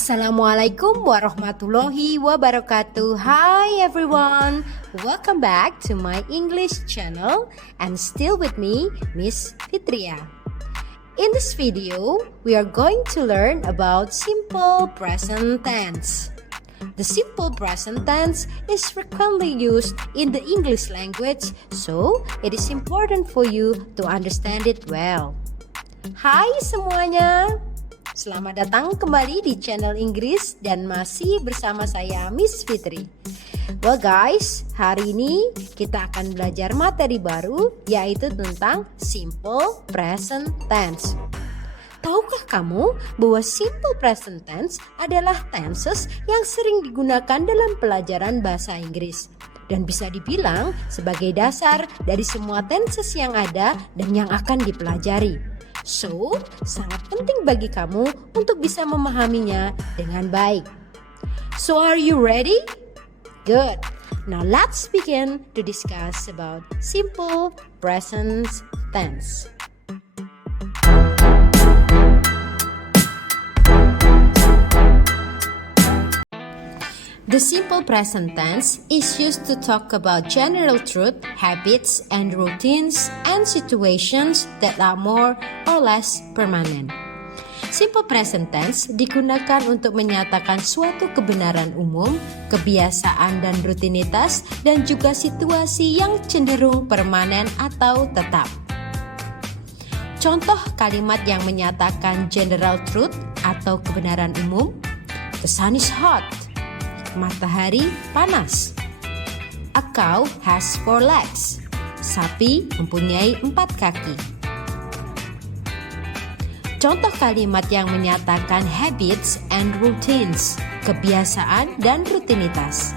Assalamualaikum warahmatullahi wabarakatuh. Hi everyone, welcome back to my English channel and still with me, Miss Fitria. In this video, we are going to learn about simple present tense. The simple present tense is frequently used in the English language, so it is important for you to understand it well. Hai semuanya, selamat datang kembali di channel Inggris dan masih bersama saya Miss Fitri. Well guys, hari ini kita akan belajar materi baru yaitu tentang simple present tense. Tahukah kamu bahwa simple present tense adalah tenses yang sering digunakan dalam pelajaran bahasa Inggris dan bisa dibilang sebagai dasar dari semua tenses yang ada dan yang akan dipelajari. So, sangat penting bagi kamu untuk bisa memahaminya dengan baik. So, are you ready? Good. Now, let's begin to discuss about simple present tense. The simple present tense is used to talk about general truth, habits, and routines and situations that are more or less permanent. Simple present tense digunakan untuk menyatakan suatu kebenaran umum, kebiasaan dan rutinitas, dan juga situasi yang cenderung permanen atau tetap. Contoh kalimat yang menyatakan general truth atau kebenaran umum: The sun is hot. Matahari panas. A cow has 4 legs. Sapi mempunyai 4 kaki. Contoh kalimat yang menyatakan habits and routines, kebiasaan dan rutinitas.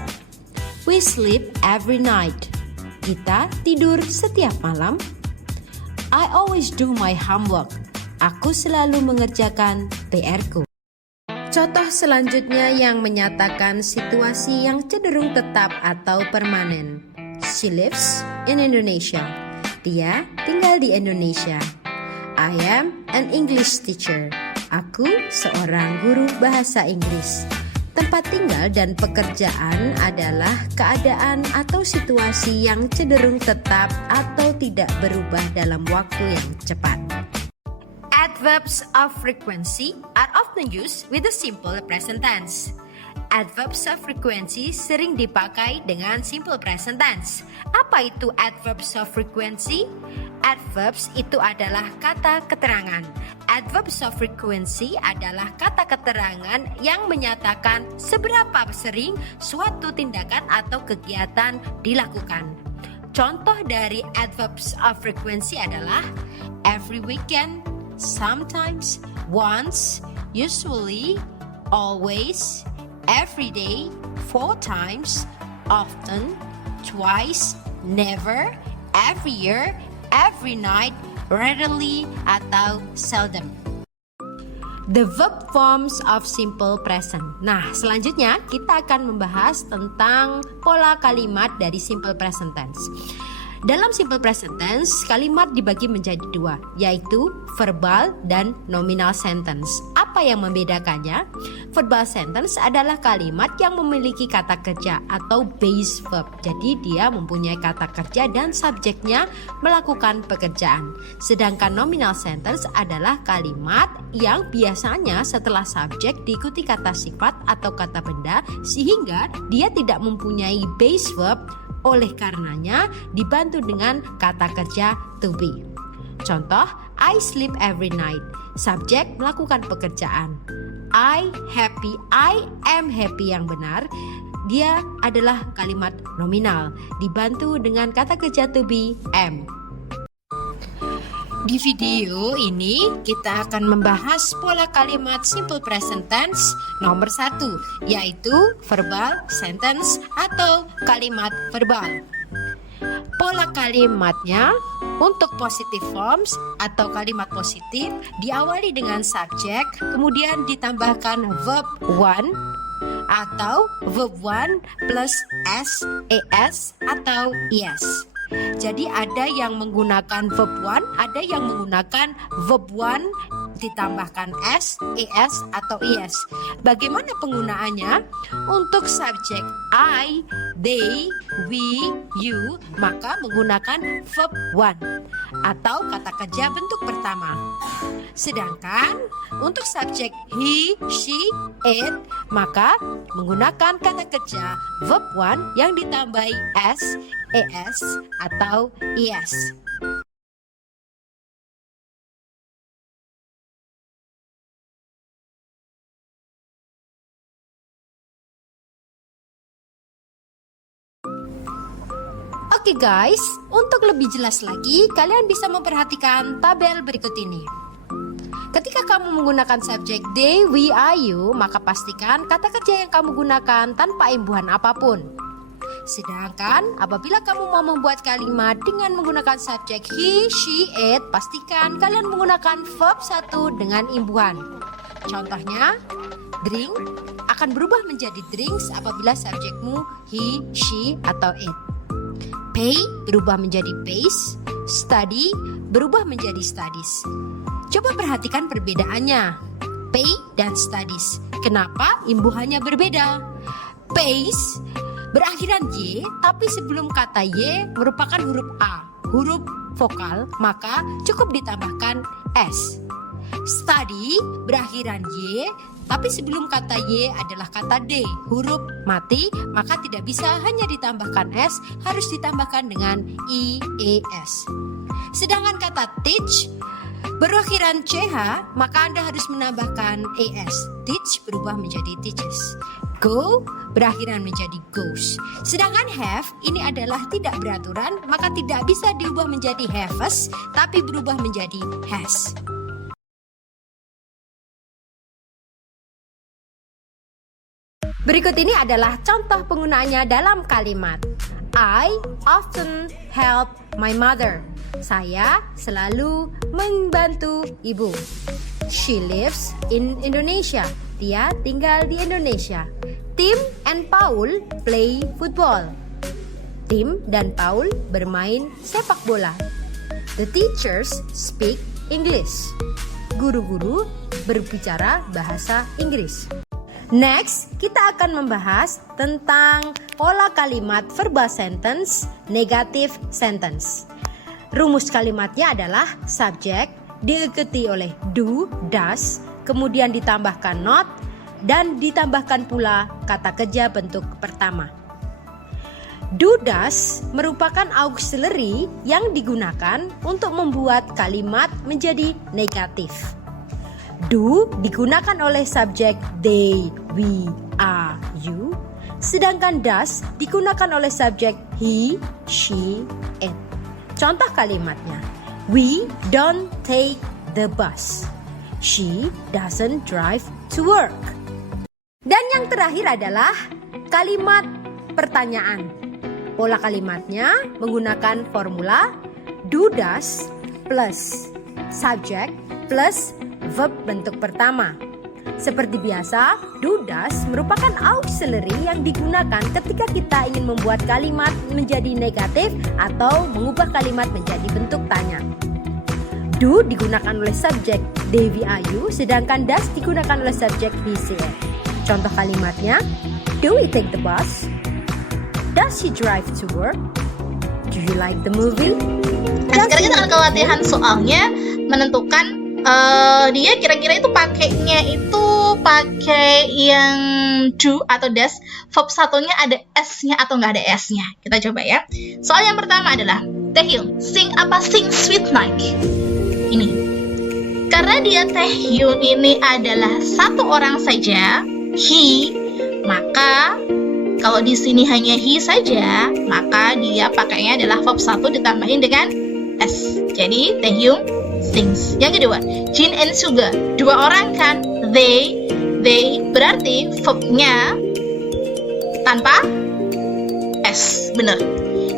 We sleep every night. Kita tidur setiap malam. I always do my homework. Aku selalu mengerjakan PR-ku. Contoh selanjutnya yang menyatakan situasi yang cenderung tetap atau permanen. She lives in Indonesia. Dia tinggal di Indonesia. I am an English teacher. Aku seorang guru bahasa Inggris. Tempat tinggal dan pekerjaan adalah keadaan atau situasi yang cenderung tetap atau tidak berubah dalam waktu yang cepat. Adverbs of frequency are often used with the simple present tense. Adverbs of frequency sering dipakai dengan simple present tense. Apa itu adverbs of frequency? Adverbs itu adalah kata keterangan. Adverbs of frequency adalah kata keterangan yang menyatakan seberapa sering suatu tindakan atau kegiatan dilakukan. Contoh dari adverbs of frequency adalah every weekend, sometimes, once, usually, always, every day, 4 times, often, twice, never, every year, every night, rarely, atau seldom. The verb forms of simple present. Nah, selanjutnya kita akan membahas tentang pola kalimat dari simple present tense. Dalam simple present tense, kalimat dibagi menjadi 2, yaitu verbal dan nominal sentence. Apa yang membedakannya? Verbal sentence adalah kalimat yang memiliki kata kerja atau base verb. Jadi dia mempunyai kata kerja dan subjeknya melakukan pekerjaan. Sedangkan nominal sentence adalah kalimat yang biasanya setelah subjek diikuti kata sifat atau kata benda sehingga dia tidak mempunyai base verb. Oleh karenanya dibantu dengan kata kerja to be. Contoh, I sleep every night. Subjek melakukan pekerjaan. I am happy yang benar. Dia adalah kalimat nominal. Dibantu dengan kata kerja to be, am. Di video ini kita akan membahas pola kalimat simple present tense nomor 1, yaitu verbal sentence atau kalimat verbal. Pola kalimatnya untuk positive forms atau kalimat positif diawali dengan subjek, kemudian ditambahkan verb one atau verb one plus es atau es. Jadi ada yang menggunakan verb one, ada yang menggunakan verb one ditambahkan s, es, atau es. Bagaimana penggunaannya? Untuk subjek I, they, we, you, maka menggunakan verb one atau kata kerja bentuk pertama. Sedangkan untuk subjek he, she, it, maka menggunakan kata kerja verb one yang ditambahi s, es, atau es. Oke guys, untuk lebih jelas lagi, kalian bisa memperhatikan tabel berikut ini. Ketika kamu menggunakan subjek they, we, are, you, maka pastikan kata kerja yang kamu gunakan tanpa imbuhan apapun. Sedangkan apabila kamu mau membuat kalimat dengan menggunakan subjek he, she, it, pastikan kalian menggunakan verb satu dengan imbuhan. Contohnya, drink akan berubah menjadi drinks apabila subjekmu he, she, atau it. Pay berubah menjadi pays, study berubah menjadi studies. Coba perhatikan perbedaannya. Pay dan studies. Kenapa imbuhannya berbeda? Pays berakhiran y, tapi sebelum kata y merupakan huruf a, huruf vokal, maka cukup ditambahkan s. Study berakhiran y, tapi sebelum kata y adalah kata d, huruf mati, maka tidak bisa hanya ditambahkan s, harus ditambahkan dengan i, es. Sedangkan kata teach berakhiran ch, maka Anda harus menambahkan es. Teach berubah menjadi teaches. Go berakhiran menjadi goes. Sedangkan have ini adalah tidak beraturan, maka tidak bisa diubah menjadi haves, tapi berubah menjadi has. Berikut ini adalah contoh penggunaannya dalam kalimat. I often help my mother. Saya selalu membantu ibu. She lives in Indonesia. Dia tinggal di Indonesia. Tim and Paul play football. Tim dan Paul bermain sepak bola. The teachers speak English. Guru-guru berbicara bahasa Inggris. Next, kita akan membahas tentang pola kalimat verbal sentence, negative sentence. Rumus kalimatnya adalah subjek diikuti oleh do, does, kemudian ditambahkan not, dan ditambahkan pula kata kerja bentuk pertama. Do, does merupakan auxiliary yang digunakan untuk membuat kalimat menjadi negatif. Do digunakan oleh subjek they, we, are, you, sedangkan does digunakan oleh subjek he, she, it. Contoh kalimatnya, we don't take the bus. She doesn't drive to work. Dan yang terakhir adalah kalimat pertanyaan. Pola kalimatnya menggunakan formula do, does plus subjek plus verb bentuk pertama. Seperti biasa, do, does merupakan auxiliary yang digunakan ketika kita ingin membuat kalimat menjadi negatif atau mengubah kalimat menjadi bentuk tanya. Do digunakan oleh subjek they, we, are, you, sedangkan does digunakan oleh subjek he, she, it. Contoh kalimatnya, do we take the bus? Does she drive to work? Do you like the movie? Nah, sekarang kita akan latihan soalnya menentukan dia kira-kira itu pakainya itu pakai yang do atau does, verb satunya ada s-nya atau nggak ada s-nya. Kita coba ya. Soal yang pertama adalah Taehyung, sing Sweet Night. Ini karena dia Taehyung ini adalah satu orang saja, he, maka kalau di sini hanya he saja, maka dia pakainya adalah verb satu ditambahin dengan s. Jadi Taehyung sings. Yang kedua, Jin and Suga, dua orang kan, they berarti verbnya tanpa s, bener.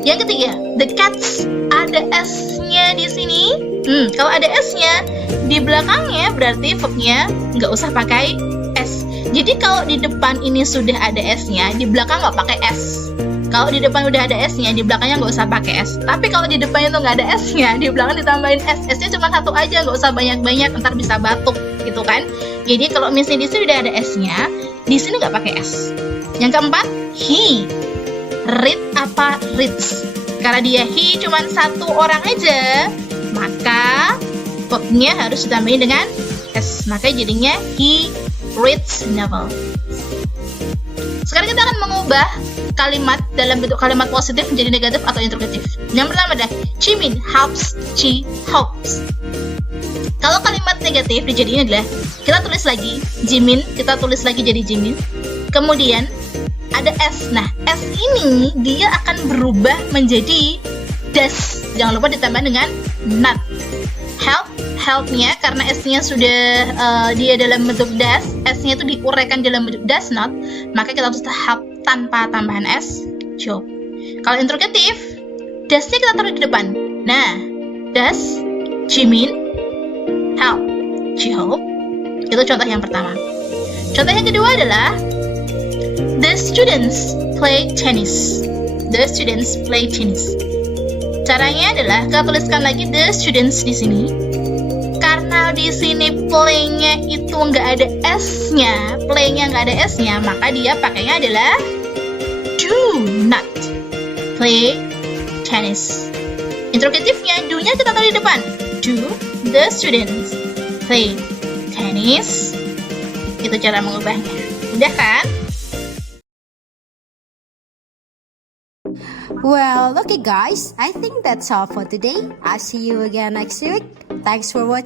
Yang ketiga, the cats, ada s-nya di sini. Kalau ada s-nya di belakangnya berarti verbnya nggak usah pakai s. Jadi kalau di depan ini sudah ada s-nya, di belakang nggak pakai s. Kalau di depan udah ada S-nya, di belakangnya nggak usah pakai S. Tapi kalau di depannya tuh nggak ada S-nya, di belakang ditambahin S. S-nya cuma satu aja, nggak usah banyak-banyak, ntar bisa batuk gitu kan. Jadi kalau misalnya di sini udah ada S-nya, di sini nggak pakai S. Yang keempat, he. Read apa reads? Karena dia he cuma satu orang aja, maka verbnya harus ditambahin dengan S. Maka jadinya he reads novel. Sekarang kita akan mengubah kalimat dalam bentuk kalimat positif menjadi negatif atau interrogatif. Yang pertama adalah Jimin helps, she hopes. Kalau kalimat negatif dijadiin adalah kita tulis lagi Jimin, kita tulis lagi jadi Jimin. Kemudian ada S. Nah, S ini dia akan berubah menjadi does. Jangan lupa ditambah dengan not. Help-nya karena S-nya sudah dia dalam bentuk does, S-nya itu diuraikan dalam bentuk does not, maka kita tulis help tanpa tambahan S, job. Kalau interrogatif, does-nya kita taruh di depan. Nah, does Jimin help she hope? Itu contoh yang pertama. Contoh yang kedua adalah the students play tennis. The students play tennis. Caranya adalah kita tuliskan lagi the students di sini. Karena di sini play-nya itu nggak ada S-nya, play-nya nggak ada S-nya, maka dia pakainya adalah do not play tennis. Interrogatifnya, do-nya kita taruh di depan. Do the students play tennis? Itu cara mengubahnya. Udah kan? Well, okay guys, I think that's all for today. I'll see you again next week. Thanks for watching.